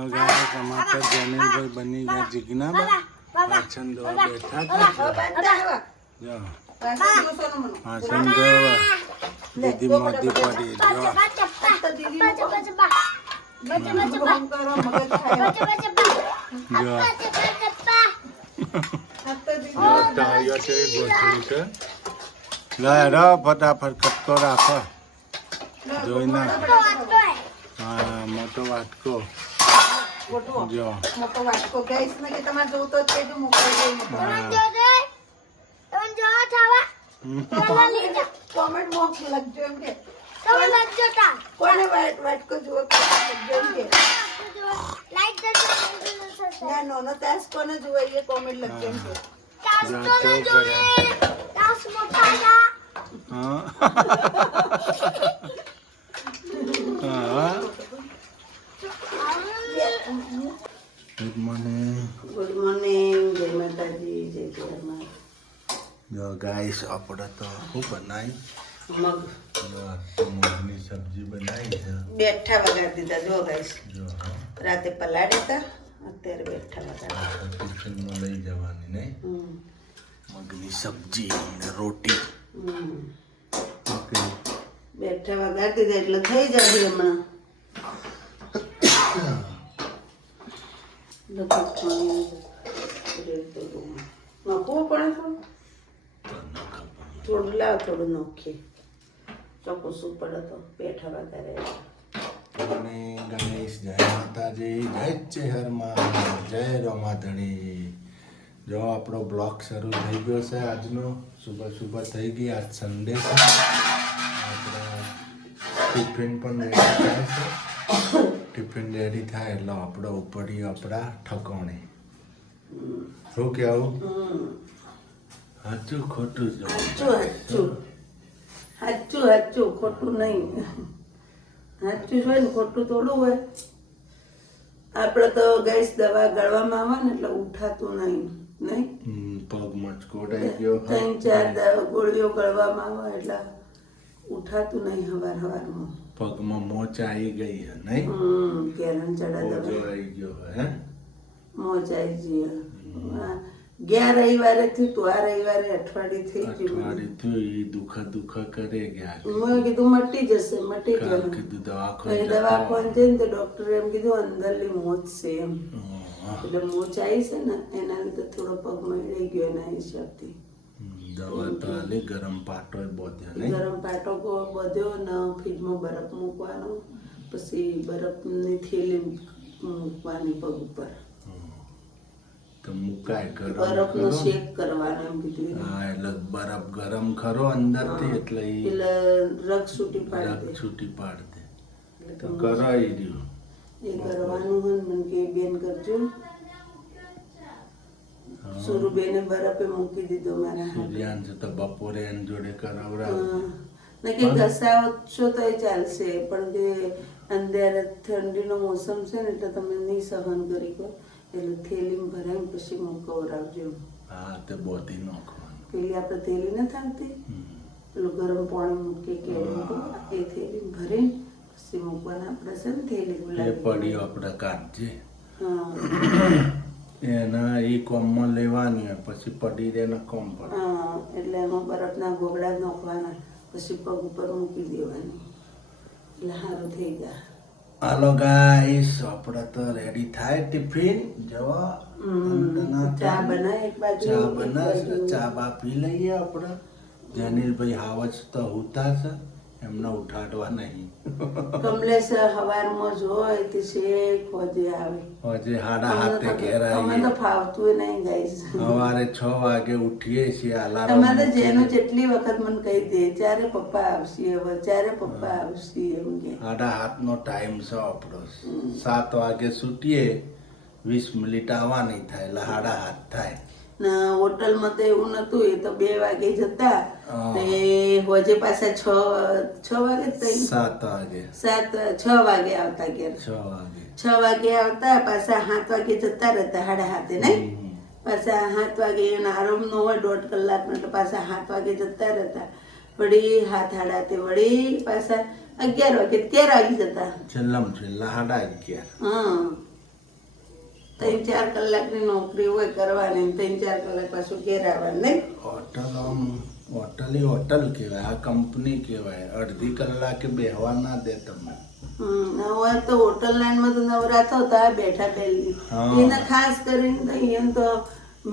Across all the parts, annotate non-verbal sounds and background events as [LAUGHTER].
ટમાટર જમીનભાઈ બની ગયા જીજ્ઞાબા પાછળ દોવા બેઠા હતા જો પાછળ દોવા દીદી મોદી પડી જો ફટાફટ કટકો રાખો જોઈ ના મોટો વાટકો જો. મોટો વાટકો ગેસ ને કે તમારે જોવું તો તે જો મોકલી દે મોટો હમ. કોમેન્ટ બોક્સ લખજો એમ કે. કોને વાટકો જુઓ લખજો એમ કે. ના નો તાસ કોને જુઓ એ કોમેન્ટ લખજો એમ કે. [LAUGHS] હા હા. ગુડ મોર્નિંગ ગુડ મોર્નિંગ જય માતાજી જય જયમાં જો ગાઈસ આપણે તો શું બનાવી મગ. મગની સબ્જી બનાવી છે. બેઠા વગાડી દીધા જો ગાઈસ જો રાતે પલાડ્યા હતા અત્યારે બેઠા વગાડ્યા ટિફિનમાં લઈ જવાની નહીં? મગની સબ્જી રોટી. ઓકે બેઠા વગાડી દીધા એટલે થઈ જશે હમણાં. લગભગ પાણી. નાખવું પડે થોડું થોડું લાવ, થોડું નાખીએ. ચોખ્ખું પડે તો ગણેશ જય માતાજી, જય ચેહરમાં, જય રમાધણી. જો આપણો બ્લોગ શરૂ થઈ ગયો છે આજનો સુબહ સુબહ થઈ ગઈ આજ સન્ડે છે. આપણે ટિફિન પણ રેડી થાય છે. ટિફિન રેડી થાય એટલે આપણો ઉપડી આપણા ઠકાણે. શું કહેવું સાચું ખોટું સાચું સાચું સાચું સાચું ખોટું નહીં. સાચું હોય ને ખોટું થોડું હોય. આપણે તો ગેસ દવા ગળવામાં આવે ને એટલે ઉઠાતું નહીં નહીં? પગ મચકોડાઈ ગયો. ત્રણ ચાર દવા ગોળીઓ ગળવામાં આવે એટલે ઉઠાતું નહીં હવાર હવારમાં. પગમાં મોચ આવી ગઈ હે નહીં? હમ કેરન ચડા દવા આવી ગયો હે મોજ આવી જઈએ ગયા રવિવારે થયું તો? આ રવિવારે અઠવાડિયું થઈ ગયું. અઠવાડિયું થયું એ દુખા દુખા કરે ગયા મેં કીધું મટી જશે મટી જશે. કીધું દવા કઈ દવા દવાખાને જઈને તો ડોક્ટરે એમ કીધું અંદરની મોચ છે એમ. એટલે મોચ આવી છે ને એના લીધે થોડો પગ મળી ગયો એના હિસાબથી. દવા તો આલી ગરમ પાટો બોધ્યો ને ગરમ પાટો બધ્યો ને ફ્રીજમાં બરફ મૂકવાનો પછી બરફની થેલી મૂકવાની પગ ઉપર. તો મુકાય ગરમ બરફનો શેક કરવાનો એમ કીધું હા એટલે બરફ ગરમ કરો અંદરથી એટલે એટલે રગ છૂટી રગ છૂટી પાડ દે. દે તો કરાઈ રહ્યું. એ કરવાનું હોય મને કે બેન કરજો. સુરુબેને બરફે મૂકી દીધો મારા. સૂર્યાન છે તો બપોરે એની જોડે કરાવડાવ હા. ને કે ઘસાવો છો તો એ ચાલશે પણ કે અંદર ઠંડીનો મોસમ છે ને એટલે તમે નહીં સહન કરી શકો. એટલે થેલીમાં ભરાઈને પછી મૂકવરાવજો હા તે બોધી નાખવાનું પેલી આપણે થેલી નથી થાકતી. પેલું ગરમ પાણી મૂકી કે એ થેલી ભરી પછી મૂકવાના આપણે છે ને થેલી એ પડી આપણે કાઢજે હા. એના એ કોમમાં લેવાની હોય પછી પડી દે ને કોમ પડે હા એટલે એમાં બરફના ગોગડા નાખવાના પછી પગ ઉપર મૂકી દેવાની. એટલે સારું થઈ ગયા હાલો ગાઈસ આપણે તો રેડી થાય ટિફિન જવા ચા. બનાય એક બાજુ ચા બનાવશે ચા બા પી લઈએ આપણે. જનીલભાઈ હાવજ તો હુતા છે. એમને ઉઠાડવા નહીં. કમલેશ હવારમાં જોય તે શેક હોજે આવે. હજી હાડા હાથે ઘેરાય અમે તો ફાવતું નહીં ગાઈસ. સવારે છ વાગે ઉઠીએ છીએ અલાર્મ તમારે જેનો જેટલી વખત મને કહી દે ચારે પપ્પા આવશે હવે ચારે પપ્પા આવશે એમ કે હાડા હાથનો ટાઈમ છે આપણો. સાત વાગે સૂટીએ વીસ મિનિટ આવવાની થાય એટલે સાડા હાથ થાય. હોટલમાં તો એવું નતું એ તો બે વાગે જતા તે હોજે પાછા છ છ વાગે સાત વાગે. સાત છ વાગે આવતા ઘેર. છ વાગે. છ વાગે આવતા પાછા સાત વાગે જતા રહેતા સાડા હાથે નહીં પાછા સાત વાગે એના આરામ નો હોય દોઢ કલાક એટલે પાછા સાત વાગે જતા રહેતા. વળી હાથ હાડા તે વળી પાછા અગિયાર વાગે તેર વાગે જતા. છેલ્લામાં છેલ્લા હાડા અગિયાર. હા. ત્રણ ચાર કલાકની નોકરી હોય કરવાની ત્રણ ચાર કલાક પાછું ઘેર આવવાનું નહીં? હોટલ આમ હોટલ એ હોટલ કહેવાય. આ કંપની કહેવાય. અડધી કલાકે બેહવા ના દે તમને હવે તો હોટલ લાઈનમાં તો નવરાતો હતા બેઠા પહેલી. એને ખાસ કરીને તો અહીંયા તો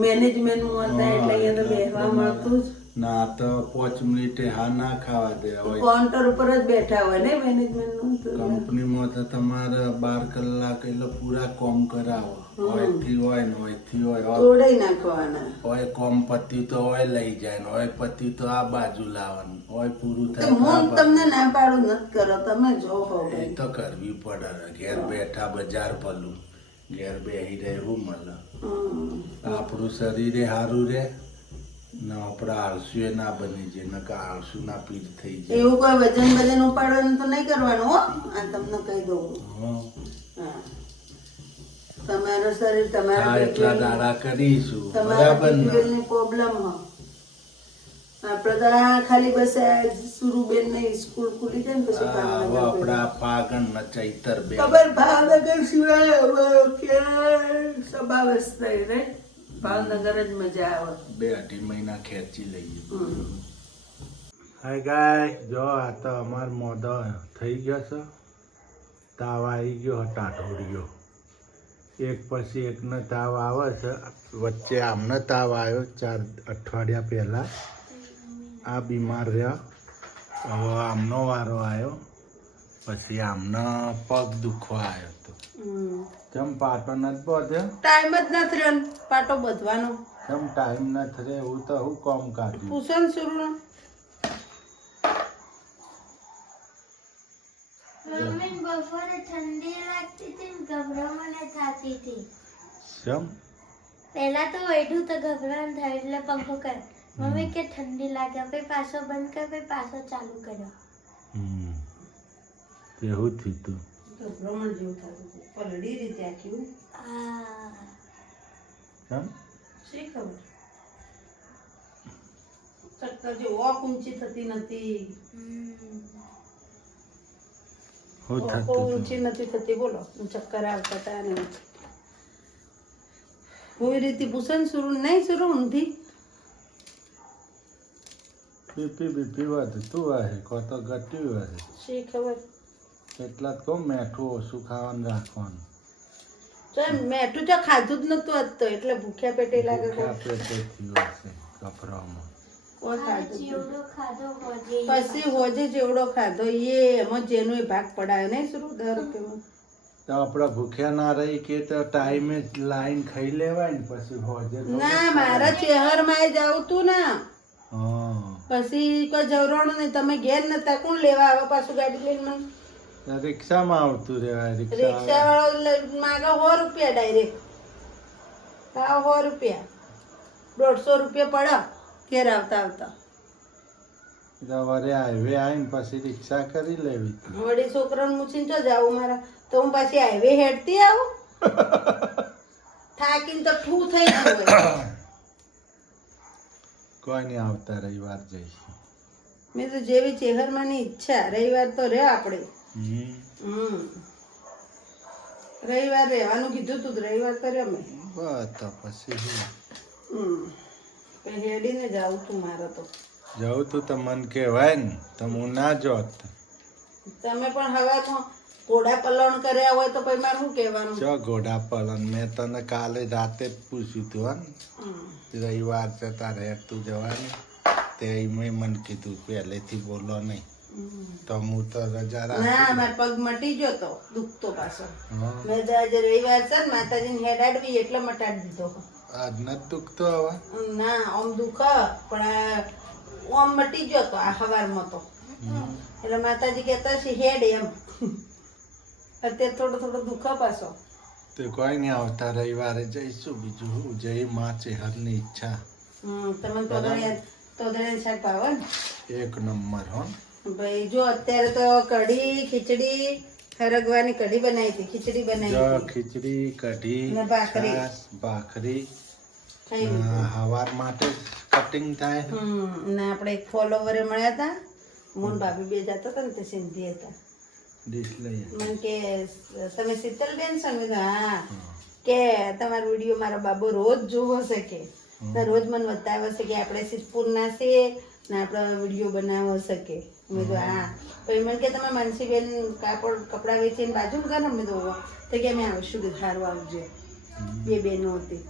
મેનેજમેન્ટમાં હતા એટલે અહીંયા તો બેહવા મળતું જ. ના તો પાંચ મિનિટે હા ના ખાવા દે હોય. કાઉન્ટર ઉપર જ બેઠા હોય ને મેનેજમેન્ટનું તો કંપનીમાં તો તમારે બાર કલાક એટલે પૂરા કોમ કરાવો. હોયથી હોય ને હોય. થી હોય- તોડાઈ નાખવાના. હોય કોમ પતિ તો હોય લઈ જાય ને હોય પતિ તો આ બાજુ લાવવાનું. હોય પૂરું થાય હું તમને ના પાડું નથી કરો તમે જો હો એ તો કરવી પડે ઘેર બેઠા બજાર ભલું ઘેર બેહી રહેવું મળે. આપણું શરીરે સારું રહે. ને આપણે આળસુ એ ના બની જાય નકર આળસુ ના પીઠ થઈ જાય. એવું કોઈ વજન વજન ઉપાડવાનું તો નહીં કરવાનું હો. આ તમને કહી દઉં. હા. તમારું શરીર તમારા એટલા દાડા કરીશું. બરાબર ને? પ્રોબ્લેમ હો. આપણે તો ખાલી બસ સુરુબેનની સ્કૂલ ખુલી જાય ને પછી હા, આપણા ફાગણ ને ચૈતર બે ખબર ભાવનગર સિવાય અમારો ક્યાંય સમાવેશ રે ભાવનગર જ મજા આવે. બે અઢી મહિના ખેંચી લઈએ. હાય ગાય જો આ તો અમાર મોદો થઈ ગયો છે. તાવ આવી ગયો ટાટોડિયો એક પછી એકનો તાવ આવે છે. વચ્ચે આમને તાવ આવ્યો ચાર અઠવાડિયા પહેલાં. આ બીમાર રહ્યા. હવે આમનો વારો આવ્યો. પછી આમનો પગ દુખવા આવ્યો હતો જેમ પાટો નથી બધ્યો? ટાઈમ જ નથી રહ્યો પાટો બધવાનો. જેમ ટાઈમ નથી રહે હું તો હું કોમ કાઢું પૂછન ને સુરુ મમ્મી બપોરે ઠંડી લાગતી હતી ને ગભરામણ થતી હતી. જેમ પહેલા તો વેઠું તો ગભરામણ થાય એટલે પંખો કર. મમ્મી કે ઠંડી લાગે પછી પાછો બંધ કર પછી પાછો ચાલુ કર્યો. હમ. તેવું થયું તું ભ્રમણ જેવું થતું હતું. પલડી રીતે આખી કેમ? શી ખબર? ચક્કર જે ઓક ઊંચી થતી નથી ઊંચી નથી થતી. બોલો ચક્કર આવતા હતા ને કોઈ રીતે ભૂષણ સુરુ નહીં સુરુ ઊંધી? બીપી બીપી વાત તું આહે કોતો ગટ્યું આહે શી ખબર? એટલા જ કહું મેઠું ઓછું ખાવાનું રાખવાનું. મેઠું તો ખાધું જ નતું આજ તો એટલે ભૂખ્યા પેટે લાગે તે થયું હશે હોજે પછી હોજે જેવડો ખાધો એ એમાં જેનો એ ભાગ પડાયો નહીં શું દર કે તો આપણા ભૂખ્યા ના રહી કે તો ટાઈમે લાઈન ખાઈ લેવાય ને પછી હોજે ના મારા ચેહરમાં જ આવતું ના. હા. પછી કોઈ જવરાણું નહીં તમે ઘેર નતા કોણ લેવા આવે પાછું ગાડી લઈને મને? તો રિક્ષામાં આવતું રહેવાય રિક્ષા વાળો માગે સો રૂપિયા ડાયરેક્ટ હા સો રૂપિયા. દોઢસો રૂપિયા પડે ઘેર આવતા આવતા. વરે હાઈવે આવીને પછી રિક્ષા કરી લેવી. વળી છોકરાને મૂકીને તો જાવું મારા. તો હું પાછી હાઈવે હેડતી આવું. [LAUGHS] થાકીને તો ઠૂ થઈ ગયું કોઈ નહીં આવતા રવિવાર જઈશ. મેં તો જેવી ચેહરમાંની ઈચ્છા રવિવાર તો રે આપણે. હમ. રવિવાર રહેવાનું કીધું તું રવિવાર કર્યો મેં. બતા બસ તો પછી હમ. હેડીને જાઉં તું મારે તો. જવું તું તો મન કહેવાય ને તો હું ના જોત. તમે પણ હવે ઘોડા પલણ કર્યા હોય તો પછી મારે શું કહેવાનું? જો ઘોડા પલણ? મેં તને કાલે રાતે જ પૂછ્યું તું હા. રવિવાર છે તારે તું જવાની? તે મેં મને કીધું પહેલેથી બોલો નહીં. તો હું તો રજા ના માર પગ મટી ગયો તો દુખતો પાછો. મેં તો આજે રવિવાર છે ને માતાજીને હેડાડવી એટલે મટાડી દીધો. આજ ન દુખતો હવે? ના આમ દુખ પણ આમ મટી ગયો તો આ હવારમાં તો. એટલે માતાજી કહેતા છે હેડ એમ. અત્યારે થોડો થોડો દુખ પાછો. તે કોઈ નહીં આવતા રવિવારે જઈશું બીજું જય માં છે ચેહરની ઈચ્છા. તમને તો તોદળિયા શાક ભાવે એક નંબર હો ભાઈ જો અત્યારે તો કઢી ખીચડી હરગવાની કઢી બનાવી હતી. ખીચડી બનાવી ખીચડી કઢી ભાખરી. ભાખરી હવાર માટે કટિંગ થાય. ને આપણે એક ફોલોવરે મળ્યા હતા. મોન ભાભી બે જતા હતા ને તે સિંધી હતા. મને કે તમે શીતલબેન છો? હા. કે તમારો વીડિયો મારો બાબો રોજ જોવો છે કે. રોજ મને બતાવ્યો છે કે આપણે સિદ્ધપુરના છીએ ને આપણે વીડિયો બનાવો શકે. મેં તો હા પછી મને કે તમે માનસીબેન કાપડ કપડાં વેચીને બાજુ કરો મેં તો તો કે અમે આવશું કે સારું આવજો. બે બહેનો હતી.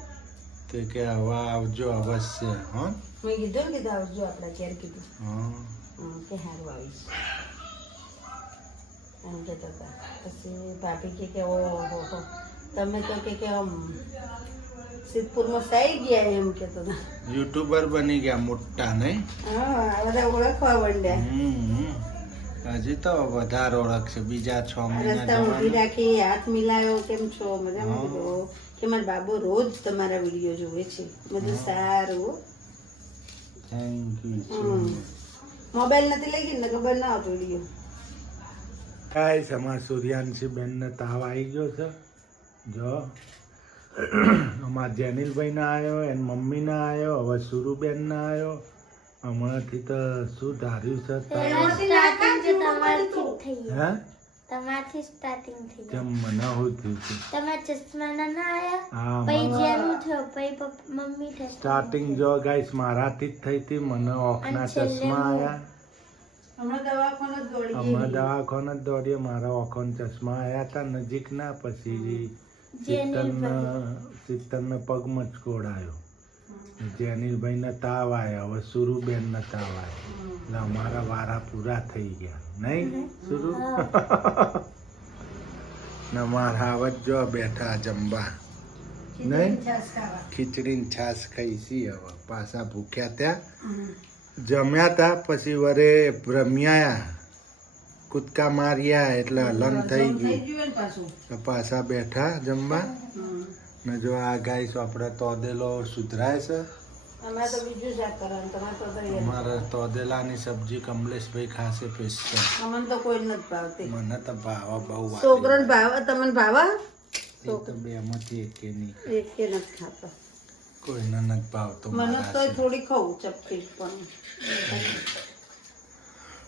તે કે આવા આવજો અવશ્ય હા? મેં કીધું કીધું આવજો આપણા ઘેર કીધું હા. કે સારું આવીશ. એમ કહેતા હતા. પછી ભાભી કે કે ઓ હો તમે તો કે કે આમ સિદ્ધપુરમાં સાઈ ગયા એમ કે તો. યુટ્યુબર બની ગયા મોટા નહીં? હા બધા ઓળખવા માંડ્યા. હજી તો વધારે ઓળખ છે બીજા છ મહિના ઊભી રાખી હાથ મિલાયો કેમ છો? મજામાં કીધું. કે મારા બાબો રોજ તમારા વીડિયો જોવે છે. બધું સારું થેન્ક હમ. મોબાઈલ નથી લઈ ગઈ ને ખબર ના આવતો વીડિયો. ગાઈસ અમાર સૂર્યાંશી બેનને તાવ આવી ગયો છે. જો. અમાર જેનિલભાઈ ના આવ્યો એન મમ્મી ના આવ્યો હવે સુરુબેન ના આવ્યો હમણાંથી તો શું ધાર્યું છે તમારથી સ્ટાર્ટિંગ થઈ કેમ મને હું થયું છે તમારા ચશ્માના ના આયા? હા પછી જેનું થયો પછી મમ્મી થશે સ્ટાર્ટિંગ જો ગાઈસ મારાથી જ થઈ હતી. મને ઓખના ચશ્મા હું. આવ્યા હમણાં જ દોડી દવાખાને જ દોડીએ. મારા ઓખોન ચશ્મા આવ્યા હતા નજીકના પછી શીતલના શીતલને પગ મચકોડ આવ્યો જેનિલભાઈને તાવ આવ્યો હવે સુરુબેનને તાવ આવ્યો એટલે અમારા વારા પૂરા થઈ ગયા. નહીં? સુરુ? [LAUGHS] ને મારા આવત જો બેઠા જમવા. નહીં? ખીચડી ને છાશ ખાઈ છી હવે. પાછા ભૂખ્યા ત્યાં જમ્યા તા પછી વરે રમ્યા કૂદકા માર્યા એટલે હલન થઈ ગયું. ગયું પાછું. તો પાછા બેઠા જમવા. ને જો આ ગાઈસ આપણે તોદેલો સુધરાય છે. અમારે તોદેલાની સબ્જી કમલેશભાઈ સ્પેશિયલ અમને તો કોઈ નથી ભાવતી. મને તો ભાવ બહુ છોકરાને ભાવે તમને ભાવા? તો બે માંથી એકે નહીં એક નથી ખાતો. કોઈને નથી ભાવતો મને તો થોડી ખાવું ચપટી પણ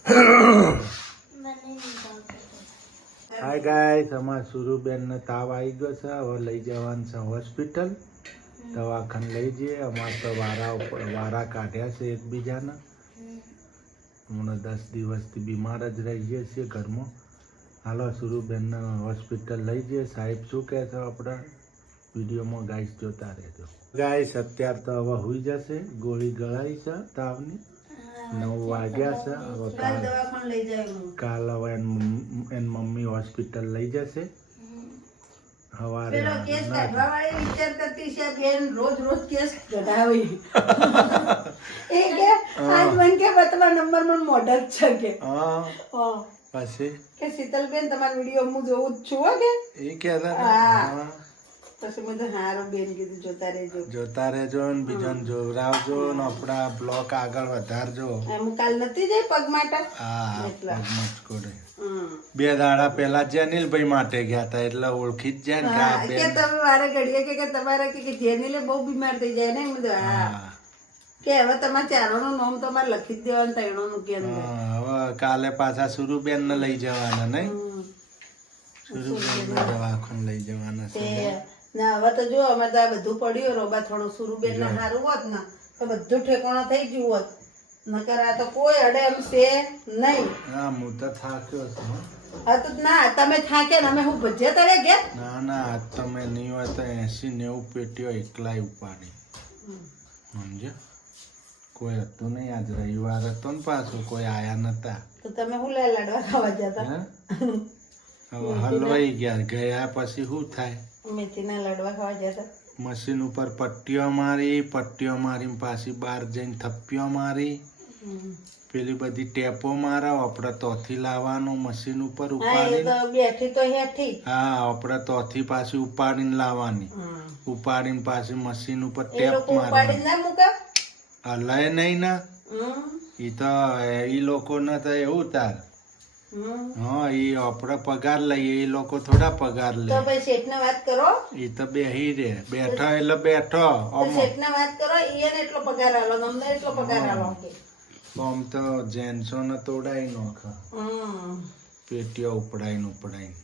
[COUGHS] મને નહીં ભાવતું હાય ગાઈસ અમાર સુરુબેનને તાવ આવી ગયો છે. હવે લઈ જવાનું છે હોસ્પિટલ. દવાખાને લઈ જઈએ. અમારે તો વારા ઉપર વારા કાઢ્યા છે એકબીજાના. હમણાં દસ દિવસથી બીમાર જ રહીએ છીએ ઘરમાં. હાલો સુરુબેનને હોસ્પિટલ લઈ જઈએ. સાહેબ શું કહે છે આપણા? વિડીયોમાં ગાઈસ જોતા રહેજો. ગાઈસ અત્યારે તો હવે હોઈ જશે. ગોળી ગળાઈ છે તાવની. નવ વાગ્યા છે. હવે કાલ કાલ હવે હોસ્પિટલ લઈ જશે. સવારે પેલો કેસ કાઢવા વાળી વિચાર કરતી છે બેન રોજ રોજ કેસ કઢાવી. એ કે આજ મન કે બતવા નંબર મને છે કે. હા. હા. પછી કે શીતલબેન તમારો વીડિયો હું જોઉં જ છું કે. એ કહેતા હા. જોતા રહેજો. ને બીજાને જોવરાવજો ને આપણા બ્લોક આગળ વધારજો. કાલ નથી જઈ પગ માટે? હા. બે દાડા પહેલા જેનિલભાઈ માટે ગયા હતા એટલે ઓળખી જ જાય ને કે તમે મારે ઘડીએ કે તમારે કે જેનીલે બહુ બીમાર થઈ જાય ને એમ હા. કે હવે તમારે ચારોનું નામ તમારે લખી જ દેવાનું તૈણોનું કે હવે કાલે પાછા સુરુબેન ને લઈ જવાના નહીં. સુરુબેન ને દવાખાને લઈ જવાના છે. ના હવે તો જો અમે તો આ બધું પડ્યું રોબા થોડું સુરુબેન ને સારું હોત ને તો બધું ઠેકાણો થઈ ગયું હોત. નકર આ તો કોઈ અડે એમ છે નહીં. હા હું તો થાક્યો છું હો. તો ના તમે થાકે ને અમે હું ભજ્યા તળે ગયા? ના ના તમે નહીં હોય તો એસી નેવું પેટીઓ એકલાય ઉપાડી. સમજો કોઈ હતું નહીં આજ રવિવાર હતો ને પાછું કોઈ આયા નતા. તો તમે હું લઈ લાડવા ખાવા જતા હવે હલવાઈ ગયા ગયા પછી શું થાય? મેથીના લાડવા ખાવા જતા મશીન ઉપર પટ્ટીઓ મારી પટ્ટીઓ મારી પાછી બહાર જઈને થપ્પીઓ મારી. પેલી બધી ટેપો મારા આપણે તોથી લાવવાનું મશીન ઉપર ઉપાડી ઉપાડીને. બેઠી તો હેઠી. હા આપડે તોથી પાછી ઉપાડીને લાવવાની. ઉપાડીને પાછી મશીન ઉપર ટેપ મારવાની. હલાય નહીં ના. ઈ તો એ લોકોને તો એવું તાર. હા એ આપણે પગાર લઈએ એ લોકો થોડા પગાર લે. તો ભાઈ શેઠને વાત કરો. એ તો બેહી રે બેઠો એટલે બેઠો શેઠને વાત કરો એને એટલો પગાર આલો અમને એટલો પગાર આલો આમ તો જેન્ટ્સો ને તોડાઈ નાખે. પેટીઓ ઉપડાઈને ઉપડાઈને.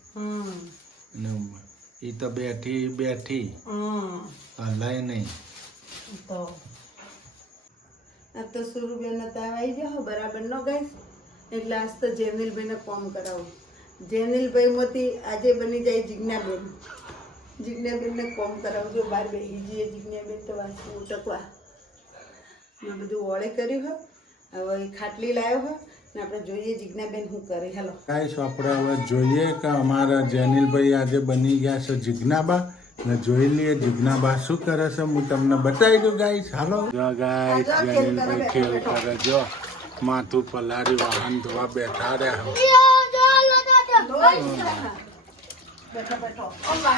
ને એ તો બેઠી બેઠી. હલાય નહીં. તો. આ તો સુરુબેન તાવ આવી ગયો બરાબર નો ગાઈસ એટલે આજ તો જેનિલભાઈને કોમ કરાવું. જેનિલભાઈ માંથી આજે બની જાય જિજ્ઞાબેન. જિજ્ઞાબેનને કોમ કરાવજો જો બાર બેસી જઈએ. જિજ્ઞાબેન તો વાંચવું ઉટકવા. મેં બધું ઓળે કર્યું હોય હવે ખાટલી લાવ્યો હોય ને આપણે જોઈએ જિજ્ઞાબેન શું કરે. હેલો. ગાઈસ આપણે હવે જોઈએ કે અમારા જેનિલભાઈ આજે બની ગયા છે જિજ્ઞાબા. ને જોઈ લઈએ જિજ્ઞાબા શું કરે છે. હું તમને બતાવી દઉં ગાઈસ. હાલો. જો ગાઈસ જેનિલભાઈ ખેલ કરે જો. માથું પલારી વાહન ધોવા બેઠા રહ્યા.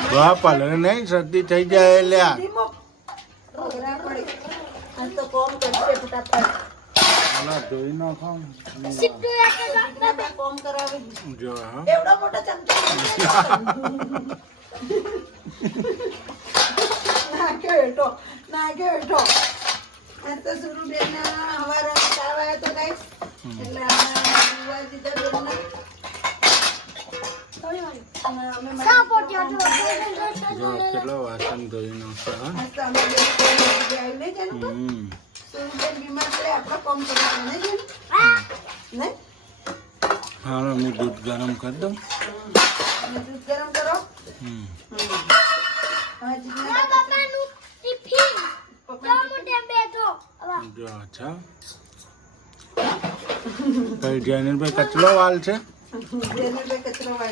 ધોવા પલરે નહીં, શરદી થઈ જાય ચમચો નાખ્યો નાખ્યો આ તો સુરુબેન હવારે તાવ આવ્યો તો ગાઈસ એટલે જોવા દીધા બેનને. અને અમે મારી- જો કેટલો વાસણ ધોઈ નાખો હા? આજ તો અમે બે કોમ કરી આવી નહીં જાણું તો? હમ. સુરુબેન બીમાર પડે આપણે કોમ જાણું? નહીં? હાલો હું દૂધ ગરમ કરી દઉં. દૂધ ગરમ કરો. હમ. જો અચ્છા ભાઈ જૈનભાઈ કચરો વાલ છે? જૈનભાઈ કચરો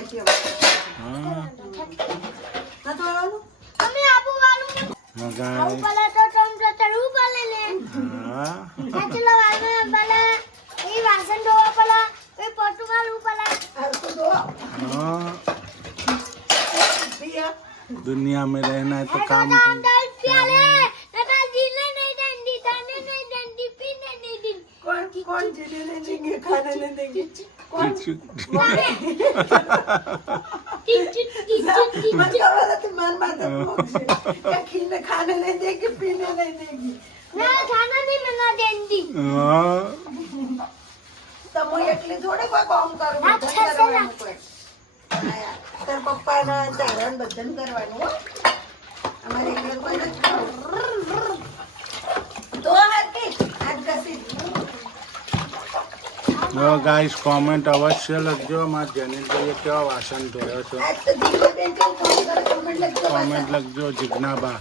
દુનિયા મે રહેના તો કામ खाने नहीं देंगे कौन मन कर रहा था कि मन माता भूख से क्या खीने खाने नहीं देंगे पीने नहीं देंगी हाँ, તો હું એકલી થોડી કોઈ કામ કરું ના, બધાને છે, છે, કરવાનું કોઈ. હા, યાર. તાર પપ્પાના ચારણ બધાને કરવાનું હો અમારે એકલે કોઈ નથી કરવાનું. તો હરકી આજ ઘસી જો ગાઈસ કોમેન્ટ અવશ્ય લખજો માર જેનિલભાઈએ કેવા વાસણ ધોયો છે કોમેન્ટ લખજો જિજ્ઞાબા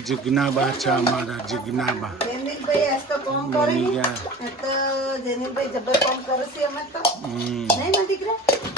જિજ્ઞાબા છે અમારા જિજ્ઞાબા જેનિલભાઈ જબર કામ કરે છે અમે તો હમ નહીં દીકરા